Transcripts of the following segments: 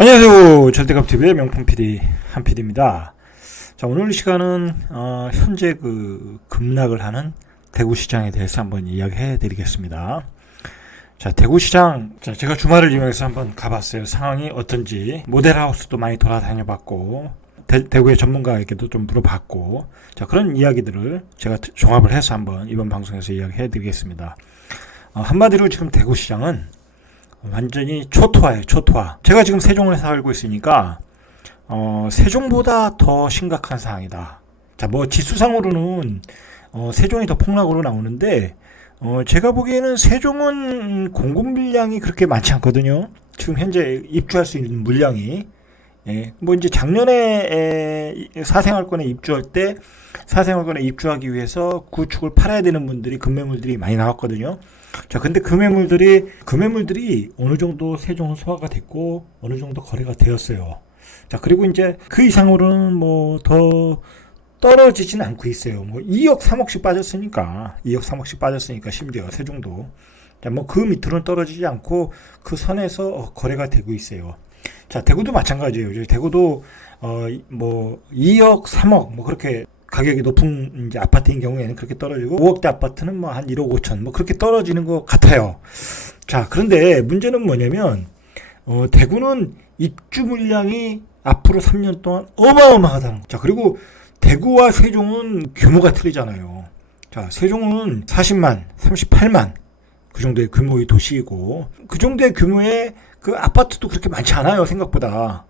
안녕하세요. 절대값TV의 명품 PD 한PD입니다. 자, 오늘 시간은 현재 급락을 하는 대구시장에 대해서 한번 이야기해 드리겠습니다. 자, 대구시장, 제가 주말을 이용해서 한번 가봤어요. 상황이 어떤지. 모델하우스도 많이 돌아다녀 봤고, 대구의 전문가에게도 좀 물어봤고, 자, 그런 이야기들을 제가 종합을 해서 한번 이번 방송에서 이야기해 드리겠습니다. 한마디로 지금 대구시장은 완전히 초토화예요. 초토화. 제가 지금 세종에 살고 있으니까 세종보다 더 심각한 상황이다. 자, 뭐 지수상으로는 세종이 더 폭락으로 나오는데 제가 보기에는 세종은 공급 물량이 그렇게 많지 않거든요. 지금 현재 입주할 수 있는 물량이 뭐 이제 작년에 사생활권에 입주할 때 사생활권에 입주하기 위해서 구축을 팔아야 되는 분들이 급매물들이 많이 나왔거든요. 자, 근데 금매물들이 어느 정도 세종은 소화가 됐고 어느 정도 거래가 되었어요. 자, 그리고 이제 그 이상으로는 뭐 더 떨어지진 않고 있어요. 뭐 2억 3억씩 빠졌으니까 심지어 세종도. 자, 뭐 그 밑으로는 떨어지지 않고 그 선에서 거래가 되고 있어요. 자, 대구도 마찬가지예요. 대구도 뭐 2억 3억 뭐 그렇게 가격이 높은 이제 아파트인 경우에는 그렇게 떨어지고 5억대 아파트는 뭐 한 1억 5천 뭐 그렇게 떨어지는 것 같아요. 자, 그런데 문제는 뭐냐면 대구는 입주 물량이 앞으로 3년 동안 어마어마하다는 거. 자, 그리고 대구와 세종은 규모가 틀리잖아요. 자, 세종은 40만, 38만 그 정도의 규모의 도시이고 그 정도의 규모의 그 아파트도 그렇게 많지 않아요. 생각보다.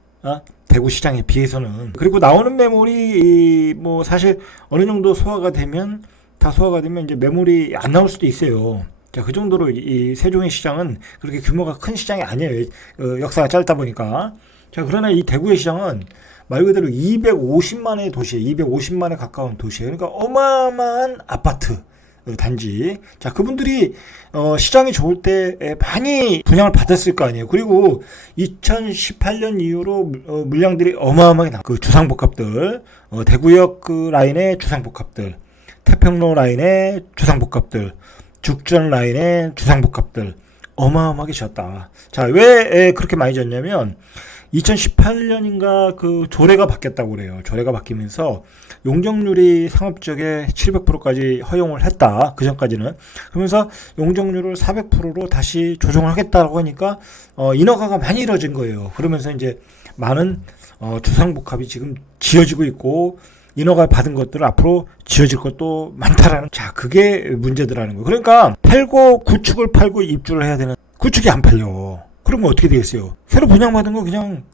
대구 시장에 비해서는. 그리고 나오는 매물이 뭐 사실 어느 정도 소화가 되면 이제 매물이 안 나올 수도 있어요. 자, 그 정도로 이 세종의 시장은 그렇게 규모가 큰 시장이 아니에요. 역사가 짧다 보니까. 자, 그러나 이 대구의 시장은 말 그대로 250만의 도시예요. 250만에 가까운 도시예요. 그러니까 어마어마한 아파트 단지. 자, 그분들이 시장이 좋을 때 많이 분양을 받았을 거 아니에요. 그리고 2018년 이후로 물량들이 어마어마하게 나. 그 주상복합들, 대구역 그 라인의 주상복합들, 태평로 라인의 주상복합들, 죽전 라인의 주상복합들 어마어마하게 지었다. 자, 왜 그렇게 많이 지었냐면 2018년인가 그 조례가 바뀌었다고 그래요. 조례가 바뀌면서 용적률이 상업지역에 700%까지 허용을 했다. 그 전까지는. 그러면서 용적률을 400%로 다시 조정을 하겠다고 하니까 인허가가 많이 이뤄진 거예요. 그러면서 이제 많은 주상복합이 지금 지어지고 있고 인허가 받은 것들을 앞으로 지어질 것도 많다라는. 자, 그게 문제더라는 거예요. 그러니까 구축을 팔고 입주를 해야 되는 구축이 안 팔려. 그러면 어떻게 되겠어요? 새로 분양받은 거 그냥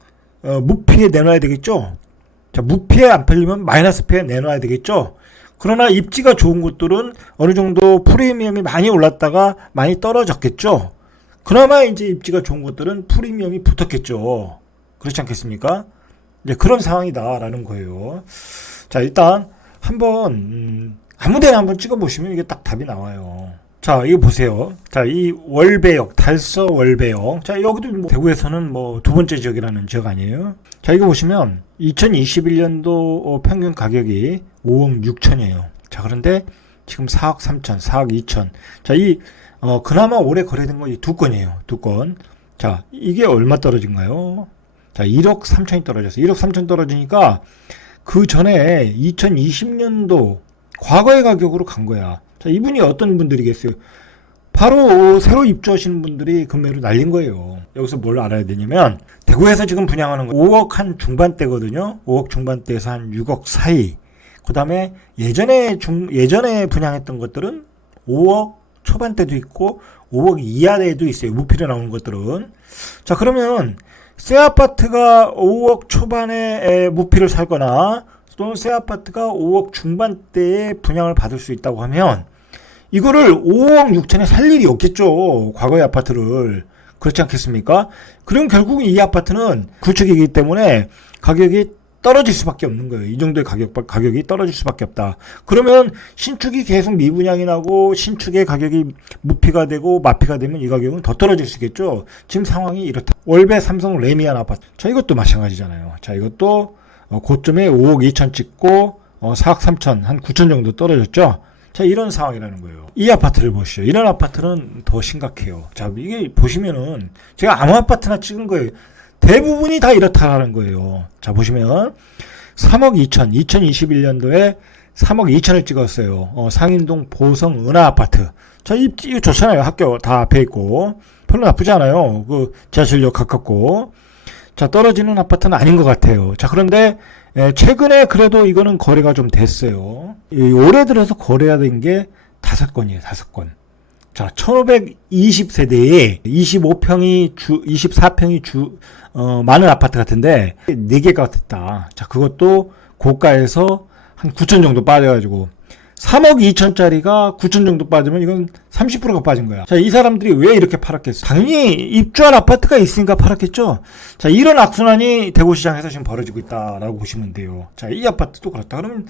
무피에 내놔야 되겠죠? 자, 무피에 안 팔리면 마이너스 피에 내놔야 되겠죠? 그러나 입지가 좋은 곳들은 어느 정도 프리미엄이 많이 올랐다가 많이 떨어졌겠죠? 그나마 이제 입지가 좋은 곳들은 프리미엄이 붙었겠죠? 그렇지 않겠습니까? 이제 그런 상황이다라는 거예요. 자, 일단 한번 아무데나 한번 찍어보시면 이게 딱 답이 나와요. 자, 이거 보세요. 자, 이 월배역, 달서 월배역. 자, 여기도 뭐 대구에서는 뭐 두 번째 지역이라는 지역 아니에요? 자, 이거 보시면 2021년도 평균 가격이 5억 6천이에요. 자, 그런데 지금 4억 3천, 4억 2천. 자, 그나마 올해 거래된 거 이 두 건이에요. 두 건. 자, 이게 얼마 떨어진가요? 자, 1억 3천이 떨어졌어요. 1억 3천 떨어지니까 그 전에 2020년도 과거의 가격으로 간 거야. 자, 이분이 어떤 분들이겠어요? 바로 새로 입주하시는 분들이 금매로 날린 거예요. 여기서 뭘 알아야 되냐면 대구에서 지금 분양하는 거 5억 한 중반대거든요. 5억 중반대에서 한 6억 사이. 그 다음에 예전에 분양했던 것들은 5억 초반대도 있고 5억 이하에도 있어요. 무피로 나오는 것들은. 자, 그러면 새 아파트가 5억 초반에 무피를 살거나 또는 새 아파트가 5억 중반대에 분양을 받을 수 있다고 하면 이거를 5억 6천에 살 일이 없겠죠. 과거의 아파트를. 그렇지 않겠습니까? 그럼 결국은 이 아파트는 구축이기 때문에 가격이 떨어질 수밖에 없는 거예요. 이 정도의 가격이 떨어질 수밖에 없다. 그러면 신축이 계속 미분양이 나고 신축의 가격이 무피가 되고 마피가 되면 이 가격은 더 떨어질 수 있겠죠. 지금 상황이 이렇다. 월배 삼성 레미안 아파트. 자, 이것도 마찬가지잖아요. 자, 이것도 고점에 5억 2천 찍고 4억 3천 한 9천 정도 떨어졌죠. 자, 이런 상황이라는 거예요. 이 아파트를 보시죠. 이런 아파트는 더 심각해요. 자, 이게 보시면은 제가 아무 아파트나 찍은 거예요. 대부분이 다 이렇다라는 거예요. 자, 보시면 3억 2천, 2021년도에 3억 2천을 찍었어요. 상인동 보성 은하 아파트. 자, 이거 좋잖아요. 학교 다 앞에 있고. 별로 나쁘지 않아요. 그 지하철역 가깝고. 자, 떨어지는 아파트는 아닌 것 같아요. 자, 그런데 최근에 그래도 이거는 거래가 좀 됐어요. 올해 들어서 거래가 된 게 5건이에요. 5건. 자, 1520세대에 24평이 많은 아파트 같은데 4개가 됐다. 자, 그것도 고가에서 한 9천 정도 빠져가지고 3억 2천짜리가 9천 정도 빠지면 이건 30%가 빠진 거야. 자, 이 사람들이 왜 이렇게 팔았겠어? 당연히 입주할 아파트가 있으니까 팔았겠죠? 자, 이런 악순환이 대구시장에서 지금 벌어지고 있다라고 보시면 돼요. 자, 이 아파트도 그렇다. 그러면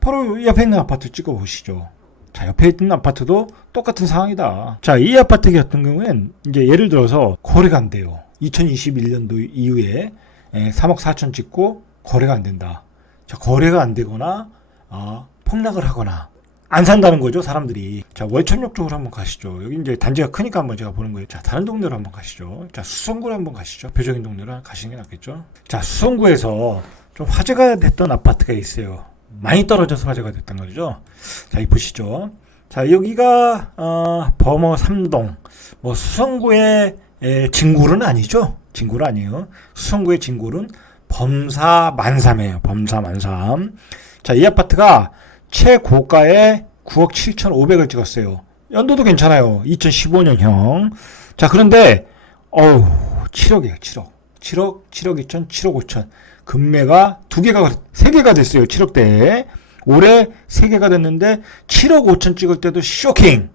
바로 옆에 있는 아파트 찍어 보시죠. 자, 옆에 있는 아파트도 똑같은 상황이다. 자, 이 아파트 같은 경우엔 이제 예를 들어서 거래가 안 돼요. 2021년도 이후에 3억 4천 찍고 거래가 안 된다. 자, 거래가 안 되거나 폭락을 하거나 안 산다는 거죠, 사람들이. 자, 월천역 쪽으로 한번 가시죠. 여기 이제 단지가 크니까 한번 제가 보는 거예요. 자, 다른 동네로 한번 가시죠. 자, 수성구로 한번 가시죠. 대표적인 동네로 가시는 게 낫겠죠. 자, 수성구에서 좀 화제가 됐던 아파트가 있어요. 많이 떨어져서 화제가 됐던 거죠. 자, 이 보시죠. 자, 여기가 범어 3동. 뭐 수성구의 진굴은 아니죠. 진굴은 아니에요. 수성구의 진굴은 범사 만삼이에요. 범사 만삼. 자, 이 아파트가 최고가에 9억 7,500을 찍었어요. 연도도 괜찮아요. 2015년형. 자, 그런데 7억이에요. 7억. 7억 2천, 7억 5천. 금매가 3개가 됐어요. 7억대에. 올해 3개가 됐는데 7억 5천 찍을 때도 쇼킹.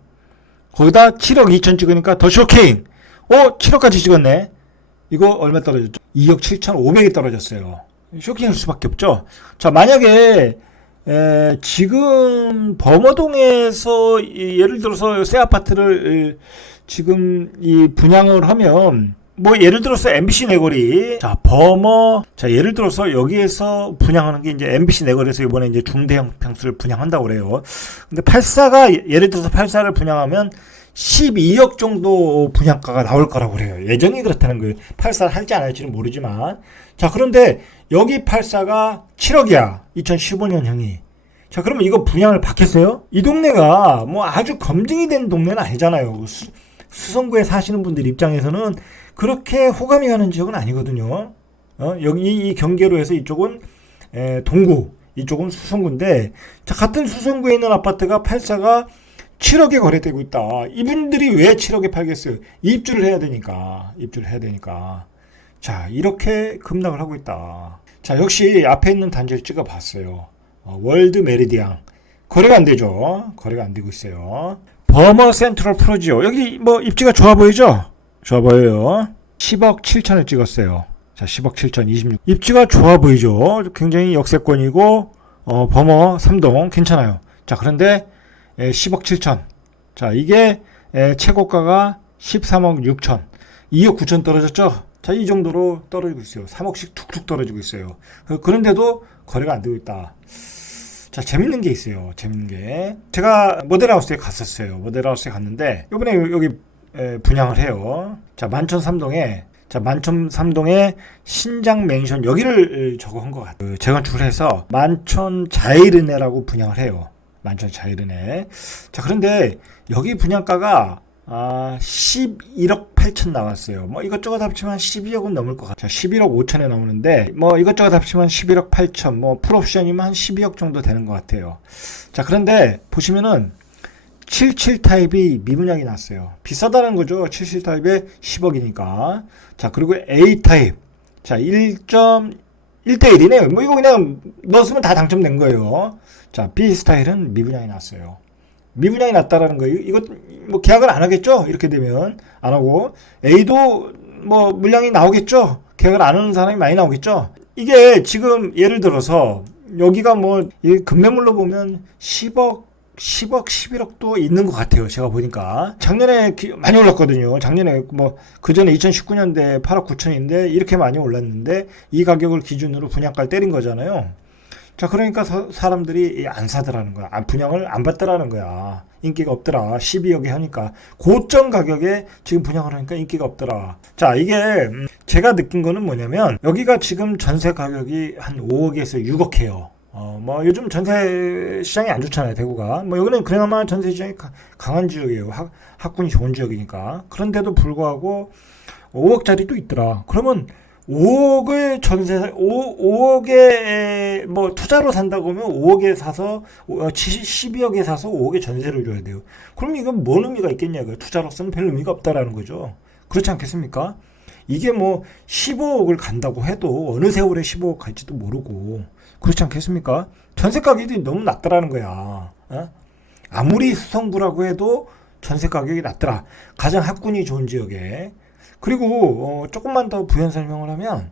거기다 7억 2천 찍으니까 더 쇼킹. 7억까지 찍었네. 이거 얼마 떨어졌죠? 2억 7,500이 떨어졌어요. 쇼킹할 수밖에 없죠. 자, 만약에 지금 범어동에서 예를 들어서 새 아파트를 지금 이 분양을 하면 뭐 예를 들어서 MBC 내거리, 자, 범어, 자, 예를 들어서 여기에서 분양하는 게 이제 MBC 내거리에서 이번에 이제 중대형 평수를 분양한다고 그래요. 근데 84가 예를 들어서 84를 분양하면 12억 정도 분양가가 나올 거라고 그래요. 예정이 그렇다는 거예요. 84를 할지 안 할지는 모르지만. 자, 그런데 여기 84가 7억이야. 2015년형이. 자, 그러면 이거 분양을 받겠어요? 이 동네가 뭐 아주 검증이 된 동네는 아니잖아요. 수성구에 사시는 분들 입장에서는 그렇게 호감이 가는 지역은 아니거든요. 여기 이 경계로에서 이쪽은 동구, 이쪽은 수성구인데, 자, 같은 수성구에 있는 아파트가 84가 7억에 거래되고 있다. 이분들이 왜 7억에 팔겠어요? 입주를 해야 되니까. 자, 이렇게 급락을 하고 있다. 자, 역시 앞에 있는 단지를 찍어봤어요. 월드 메리디안. 거래가 안 되죠. 거래가 안 되고 있어요. 버머 센트럴 프로지오. 여기 뭐 입지가 좋아 보이죠? 좋아 보여요. 10억 7천을 찍었어요. 자, 10억 7천 26. 입지가 좋아 보이죠? 굉장히 역세권이고, 버머 3동 괜찮아요. 자, 그런데 10억 7천. 자, 이게 최고가가 13억 6천. 2억 9천 떨어졌죠? 자, 이 정도로 떨어지고 있어요. 3억씩 툭툭 떨어지고 있어요. 그런데도 거래가 안 되고 있다. 자, 재밌는 게 있어요. 재밌는 게. 제가 모델하우스에 갔었어요. 모델하우스에 갔는데, 이번에 여기 분양을 해요. 자, 만천 3동에 신장 맨션, 여기를 저거 한 것 같아요. 재건축을 해서 만천 자이르네라고 분양을 해요. 만천 자이르네. 자, 그런데 여기 분양가가 11억 8천 나왔어요. 뭐 이것저것 합치면 12억은 넘을 것 같아요. 11억 5천에 나오는데 뭐 이것저것 합치면 11억 8천, 뭐 풀옵션이면 한 12억 정도 되는 것 같아요. 자, 그런데 보시면은 77 타입이 미분양이 났어요. 비싸다는 거죠. 77 타입에 10억이니까. 자, 그리고 A 타입. 자, 1.1대1이네요. 뭐 이거 그냥 넣었으면 다 당첨된 거예요. 자, B 스타일은 미분양이 났어요. 미분양이 났다라는 거예요. 이거 뭐 계약을 안 하겠죠? 이렇게 되면 안 하고, A도 뭐 물량이 나오겠죠? 계약을 안 하는 사람이 많이 나오겠죠? 이게 지금 예를 들어서 여기가 뭐 급매물로 보면 10억, 11억도 있는 것 같아요. 제가 보니까. 작년에 많이 올랐거든요. 작년에 뭐 그전에 2019년대 8억 9천인데 이렇게 많이 올랐는데 이 가격을 기준으로 분양가를 때린 거잖아요. 자, 그러니까 사람들이 안 사더라는 거야. 분양을 안 받더라는 거야. 인기가 없더라. 12억에 하니까 고점 가격에 지금 분양을 하니까 인기가 없더라. 자, 이게 제가 느낀 거는 뭐냐면 여기가 지금 전세 가격이 한 5억에서 6억 해요. 뭐 요즘 전세 시장이 안 좋잖아요, 대구가. 뭐 여기는 그나마 전세 시장이 강한 지역이에요. 학군이 좋은 지역이니까. 그런데도 불구하고 5억짜리도 있더라. 그러면 5억을 전세, 5억에 뭐 투자로 산다고 하면 5억에 사서 12억에 사서 5억에 전세를 줘야 돼요. 그럼 이건 뭔 의미가 있겠냐고요. 투자로서는 별 의미가 없다라는 거죠. 그렇지 않겠습니까? 이게 뭐 15억을 간다고 해도 어느 세월에 15억 갈지도 모르고 그렇지 않겠습니까? 전세 가격이 너무 낮다라는 거야. 아무리 수성구라고 해도 전세 가격이 낮더라. 가장 학군이 좋은 지역에. 그리고 조금만 더 부연 설명을 하면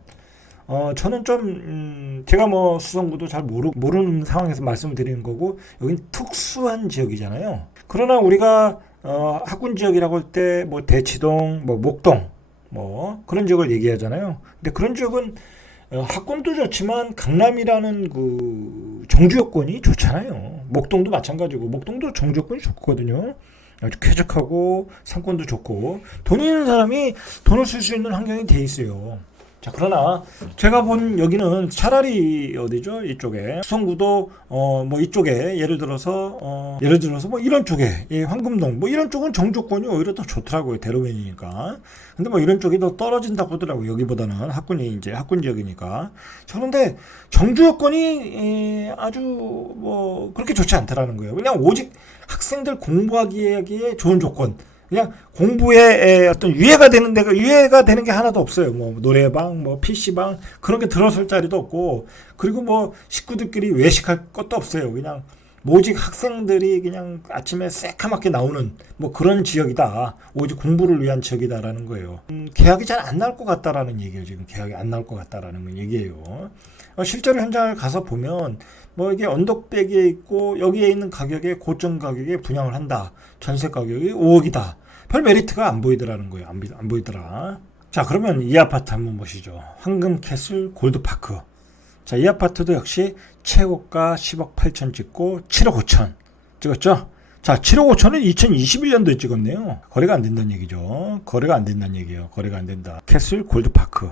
저는 좀 제가 뭐 수성구도 잘 모르는 상황에서 말씀을 드리는 거고 여긴 특수한 지역이잖아요. 그러나 우리가 학군 지역이라고 할 때 뭐 대치동, 뭐 목동 뭐 그런 지역을 얘기하잖아요. 근데 그런 지역은 학군도 좋지만 강남이라는 그 정주 여건이 좋잖아요. 목동도 마찬가지고 목동도 정주 여건이 좋거든요. 아주 쾌적하고 상권도 좋고 돈 있는 사람이 돈을 쓸 수 있는 환경이 돼 있어요. 자, 그러나 제가 본 여기는 차라리 어디죠? 이쪽에 수성구도 뭐 이쪽에 예를 들어서 뭐 이런 쪽에 황금동 뭐 이런 쪽은 정조건이 오히려 더 좋더라고요. 대로변이니까. 근데 뭐 이런 쪽이 더 떨어진다고 하더라고요. 여기보다는 학군이 이제 학군 지역이니까. 자, 그런데 정주 여건이 아주 뭐 그렇게 좋지 않더라는 거예요. 그냥 오직 학생들 공부하기에 좋은 조건. 그냥 공부에 어떤 유해가 되는 게 하나도 없어요. 뭐 노래방, 뭐 PC방 그런 게 들어설 자리도 없고, 그리고 뭐 식구들끼리 외식할 것도 없어요. 그냥 오직 학생들이 그냥 아침에 새카맣게 나오는 뭐 그런 지역이다. 오직 공부를 위한 지역이다라는 거예요. 계약이 잘 안 나올 것 같다라는 얘기예요. 지금 계약이 안 나올 것 같다라는 얘기예요. 실제로 현장을 가서 보면 뭐 이게 언덕배기에 있고 여기에 있는 가격에 고점 가격에 분양을 한다. 전세 가격이 5억이다. 별 메리트가 안 보이더라는 거예요. 안 보이더라. 자, 그러면 이 아파트 한번 보시죠. 황금캐슬 골드파크. 자, 이 아파트도 역시 최고가 10억 8천 찍고 7억 5천 찍었죠. 자, 7억 5천은 2021년도에 찍었네요. 거래가 안 된다는 얘기죠. 거래가 안 된다는 얘기예요. 거래가 안 된다. 캐슬 골드파크.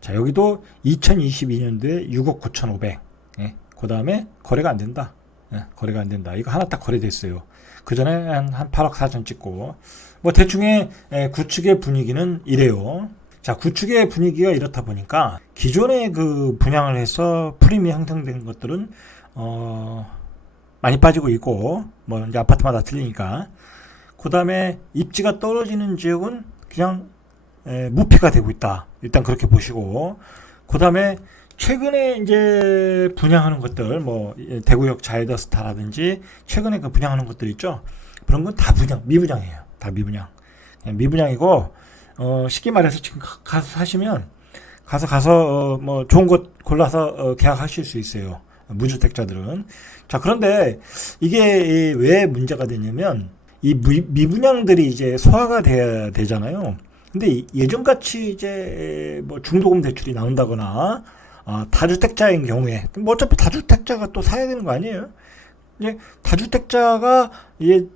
자, 여기도 2022년도에 6억 9,500. 예. 그 다음에 거래가 안 된다. 예. 거래가 안 된다. 이거 하나 딱 거래됐어요. 그 전에 한 8억 4천 찍고. 뭐 대충의 구축의 분위기는 이래요. 자, 구축의 분위기가 이렇다 보니까 기존에 그 분양을 해서 프리미엄 형성된 것들은 많이 빠지고 있고, 뭐 이제 아파트마다 틀리니까. 그 다음에 입지가 떨어지는 지역은 그냥 무피가 되고 있다. 일단 그렇게 보시고, 그 다음에 최근에 이제 분양하는 것들, 뭐 대구역 자이더스타라든지 최근에 그 분양하는 것들 있죠. 그런 건 다 미분양이에요. 다 미분양이고, 쉽게 말해서 지금 가서 사시면 가서 뭐 좋은 곳 골라서 계약하실 수 있어요. 무주택자들은. 자, 그런데 이게 왜 문제가 되냐면 이 미분양들이 이제 소화가 돼야 되잖아요. 근데 예전같이 이제 뭐 중도금 대출이 나온다거나 다주택자인 경우에 뭐 어차피 다주택자가 또 사야 되는 거 아니에요? 이제 다주택자가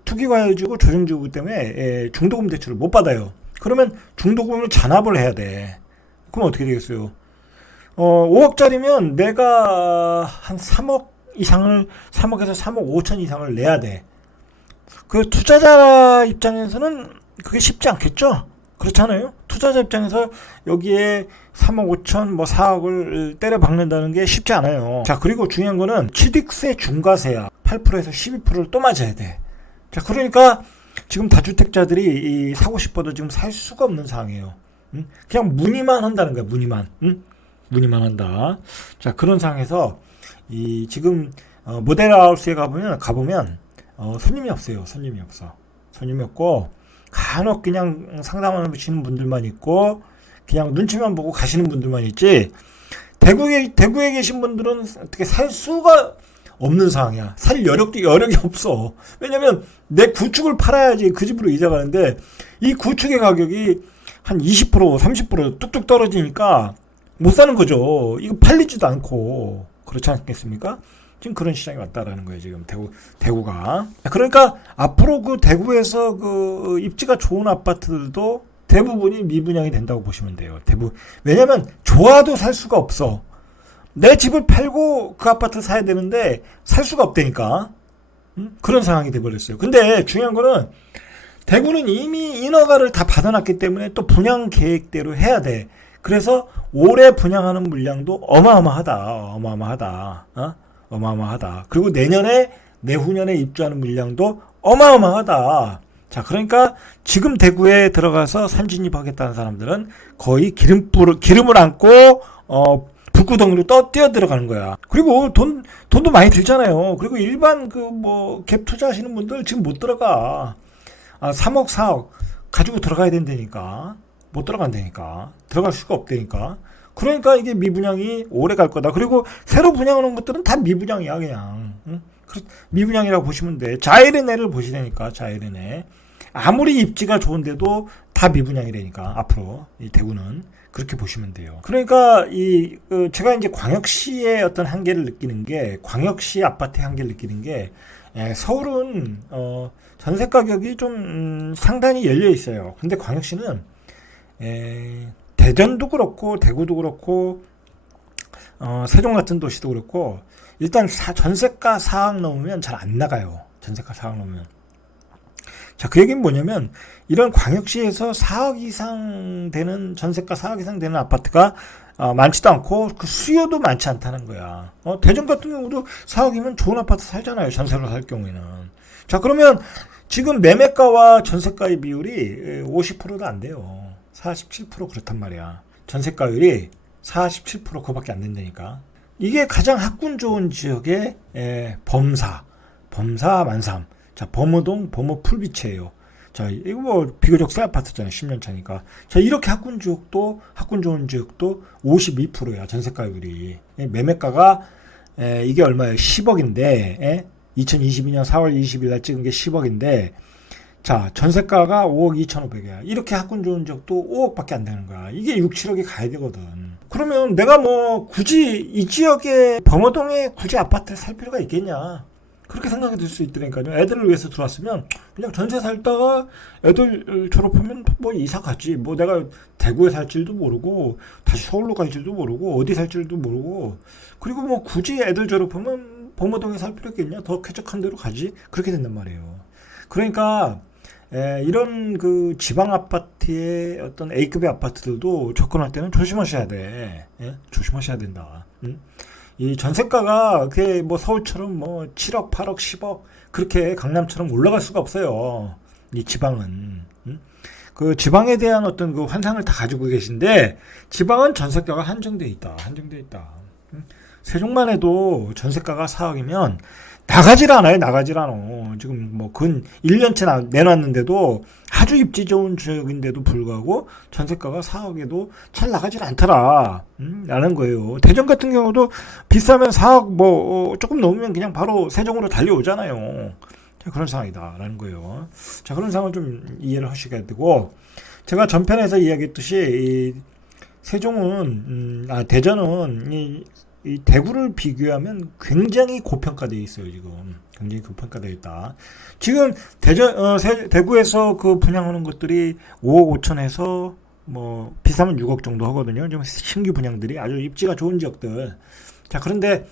투기과열지구 조정지구 때문에 중도금 대출을 못 받아요. 그러면 중도금을 잔압을 해야 돼. 그럼 어떻게 되겠어요? 5억짜리면 내가 한 3억 이상을 3억에서 3억 5천 이상을 내야 돼. 그 투자자 입장에서는 그게 쉽지 않겠죠? 그렇잖아요. 투자자 입장에서 여기에 3억 5천 뭐 4억을 때려 박는다는 게 쉽지 않아요. 자, 그리고 중요한 거는 취득세 중과세야. 8%에서 12%를 또 맞아야 돼. 자, 그러니까 지금 다주택자들이 사고 싶어도 지금 살 수가 없는 상황이에요. 그냥 문의만 한다는 거야. 문의만 한다. 자, 그런 상황에서 지금 모델하우스에 가보면 손님이 없어요. 손님이 없고 간혹 그냥 상담하시는 분들만 있고 그냥 눈치만 보고 가시는 분들만 있지. 대구에 계신 분들은 어떻게 살 수가 없는 상황이야. 살 여력이 없어. 왜냐면 내 구축을 팔아야지 그 집으로 이사 가는데 이 구축의 가격이 한 20% 30% 뚝뚝 떨어지니까 못 사는 거죠. 이거 팔리지도 않고. 그렇지 않겠습니까? 지금 그런 시장이 왔다라는 거예요. 지금 대구가. 그러니까 앞으로 그 대구에서 그 입지가 좋은 아파트들도 대부분이 미분양이 된다고 보시면 돼요. 왜냐면 좋아도 살 수가 없어. 내 집을 팔고 그 아파트를 사야 되는데 살 수가 없다니까. 그런 상황이 돼버렸어요. 근데 중요한 거는 대구는 이미 인허가를 다 받아놨기 때문에 또 분양 계획대로 해야 돼. 그래서 올해 분양하는 물량도 어마어마하다. 어마어마하다. 그리고 내후년에 입주하는 물량도 어마어마하다. 자, 그러니까 지금 대구에 들어가서 선진입하겠다는 사람들은 거의 기름을 안고 불구덩이로 뛰어 들어가는 거야. 그리고 돈도 많이 들잖아요. 그리고 일반 갭 투자하시는 분들 지금 못 들어가. 3억, 4억 가지고 들어가야 된다니까. 못 들어간다니까. 들어갈 수가 없다니까. 그러니까 이게 미분양이 오래 갈 거다. 그리고 새로 분양하는 것들은 다 미분양이야, 그냥. 미분양이라고 보시면 돼. 자이르네를 보시라니까, 자이르네. 아무리 입지가 좋은데도 다 미분양이라니까, 앞으로. 이 대구는. 그렇게 보시면 돼요. 그러니까, 제가 이제 광역시의 어떤 한계를 느끼는 게, 광역시 아파트의 한계를 느끼는 게, 서울은, 전세 가격이 좀, 상당히 열려 있어요. 근데 광역시는, 대전도 그렇고 대구도 그렇고 세종 같은 도시도 그렇고 일단 전세가 4억 넘으면 잘 안 나가요. 전세가 4억 넘으면. 자, 그 얘기는 뭐냐면 이런 광역시에서 4억 이상 되는 전세가 4억 이상 되는 아파트가 많지도 않고 그 수요도 많지 않다는 거야. 대전 같은 경우도 4억이면 좋은 아파트 살잖아요. 전세로 살 경우에는. 자, 그러면 지금 매매가와 전세가의 비율이 50%도 안 돼요. 47% 그렇단 말이야. 전세가율이 47% 그거밖에 안 된다니까. 이게 가장 학군 좋은 지역의 범사 만삼. 자, 범어동, 범어 풀비치예요. 자, 이거 뭐 비교적 새 아파트잖아요. 10년 차니까. 자, 이렇게 학군 좋은 지역도 52%야. 전세가율이. 매매가가 이게 얼마예요? 10억인데 2022년 4월 20일 날 찍은 게 10억인데 자, 전세가가 5억 2,500이야. 이렇게 학군 좋은 지역도 5억밖에 안 되는 거야. 이게 6, 7억이 가야 되거든. 그러면 내가 뭐 굳이 이 지역에 범어동에 굳이 아파트를 살 필요가 있겠냐. 그렇게 생각이 들 수 있더라니까요. 애들을 위해서 들어왔으면 그냥 전세 살다가 애들 졸업하면 뭐 이사 갔지. 뭐 내가 대구에 살 줄도 모르고 다시 서울로 갈 줄도 모르고 어디 살 줄도 모르고 그리고 뭐 굳이 애들 졸업하면 범어동에 살 필요 있겠냐. 더 쾌적한 데로 가지. 그렇게 된단 말이에요. 그러니까 이런 그 지방 아파트의 어떤 A급의 아파트들도 접근할 때는 조심하셔야 돼. 조심하셔야 된다. 이 전세가가 그게 뭐 서울처럼 뭐 7억, 8억, 10억 그렇게 강남처럼 올라갈 수가 없어요. 이 지방은. 그 지방에 대한 어떤 그 환상을 다 가지고 계신데 지방은 전세가가 한정돼 있다. 세종만 해도 전세가가 4억이면 나가질 않아. 지금 뭐 근 1년째 내놨는데도 아주 입지 좋은 지역인데도 불구하고 전세가가 4억에도 잘 나가질 않더라. 라는 거예요. 대전 같은 경우도 비싸면 4억 뭐 조금 넘으면 그냥 바로 세종으로 달려오잖아요. 자, 그런 상황이다. 라는 거예요. 자, 그런 상황을 좀 이해를 하셔야 되고 제가 전편에서 이야기했듯이 대전은 이 대구를 비교하면 굉장히 고평가되어 있어요, 지금. 굉장히 고평가되어 있다. 지금 대구에서 그 분양하는 것들이 5억 5천에서 뭐, 비싸면 6억 정도 하거든요. 좀 신규 분양들이 아주 입지가 좋은 지역들. 자, 그런데,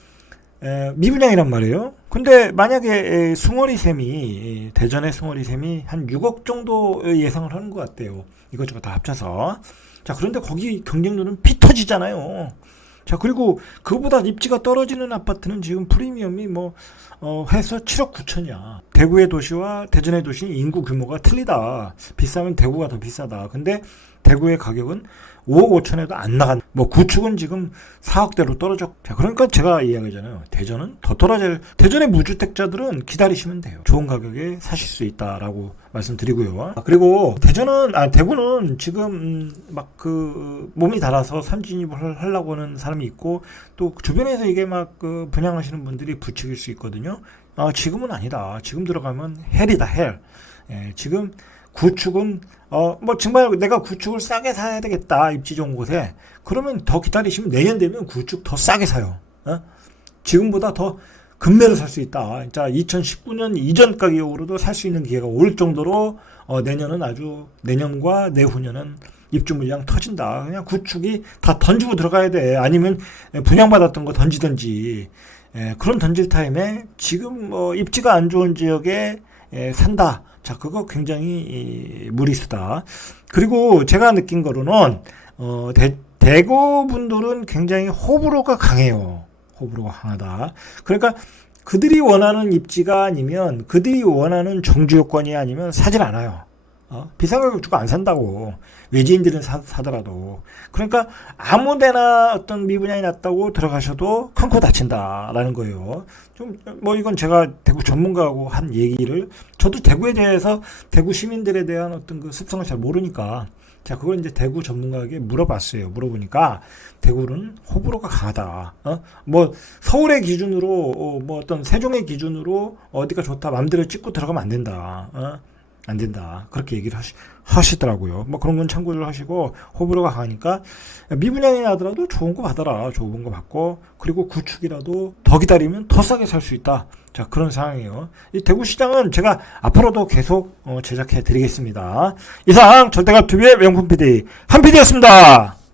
미분양이란 말이에요. 근데 만약에 대전의 숭어리샘이 한 6억 정도 예상을 하는 것 같아요. 이것저것 다 합쳐서. 자, 그런데 거기 경쟁률은 피 터지잖아요. 자, 그리고 그보다 입지가 떨어지는 아파트는 지금 프리미엄이 해서 7억 9천이야. 대구의 도시와 대전의 도시는 인구 규모가 틀리다. 비싸면 대구가 더 비싸다. 근데 대구의 가격은 5억 5천에도 안 나간, 구축은 지금 4억대로 떨어져. 자, 그러니까 제가 이야기하잖아요. 대전은 더 떨어질, 대전의 무주택자들은 기다리시면 돼요. 좋은 가격에 사실 수 있다라고 말씀드리고요. 그리고 대구는 지금 몸이 달아서 선진입을 하려고 하는 사람이 있고, 또 주변에서 이게 분양하시는 분들이 부추길 수 있거든요. 지금은 아니다. 지금 들어가면 헬이다, 헬. 지금 구축은 정말 내가 구축을 싸게 사야 되겠다, 입지 좋은 곳에. 그러면 더 기다리시면 내년 되면 구축 더 싸게 사요. 지금보다 더 금매로 살 수 있다. 진짜 2019년 이전 가격으로도 살 수 있는 기회가 올 정도로 내년은 아주 내년과 내후년은 입주 물량 터진다. 그냥 구축이 다 던지고 들어가야 돼. 아니면 분양받았던 거 던지든지. 그런 던질 타임에 지금 입지가 안 좋은 지역에 산다. 자, 그거 굉장히 무리수다. 그리고 제가 느낀 거로는 대구 분들은 굉장히 호불호가 강해요. 호불호가 강하다. 그러니까 그들이 원하는 입지가 아니면 그들이 원하는 정주 요건이 아니면 사질 않아요. 비상가격 주고 안 산다고. 외지인들은 사더라도. 그러니까 아무데나 어떤 미분양이 났다고 들어가셔도 큰 코 다친다라는 거예요. 좀 이건 제가 대구 전문가하고 한 얘기를, 저도 대구에 대해서 대구 시민들에 대한 어떤 그 습성을 잘 모르니까, 자, 그걸 이제 대구 전문가에게 물어봤어요. 물어보니까 대구는 호불호가 강하다. 서울의 기준으로 어떤 세종의 기준으로 어디가 좋다 맘대로 찍고 들어가면 안 된다. 안 된다. 그렇게 얘기를 하시더라고요. 그런 건 참고를 하시고, 호불호가 강하니까 미분양이 나더라도 좋은 거 받아라. 좋은 거 받고, 그리고 구축이라도 더 기다리면 더 싸게 살 수 있다. 자, 그런 상황이에요. 이 대구시장은 제가 앞으로도 계속 제작해 드리겠습니다. 이상 절대값TV의 명품 PD 한 PD였습니다.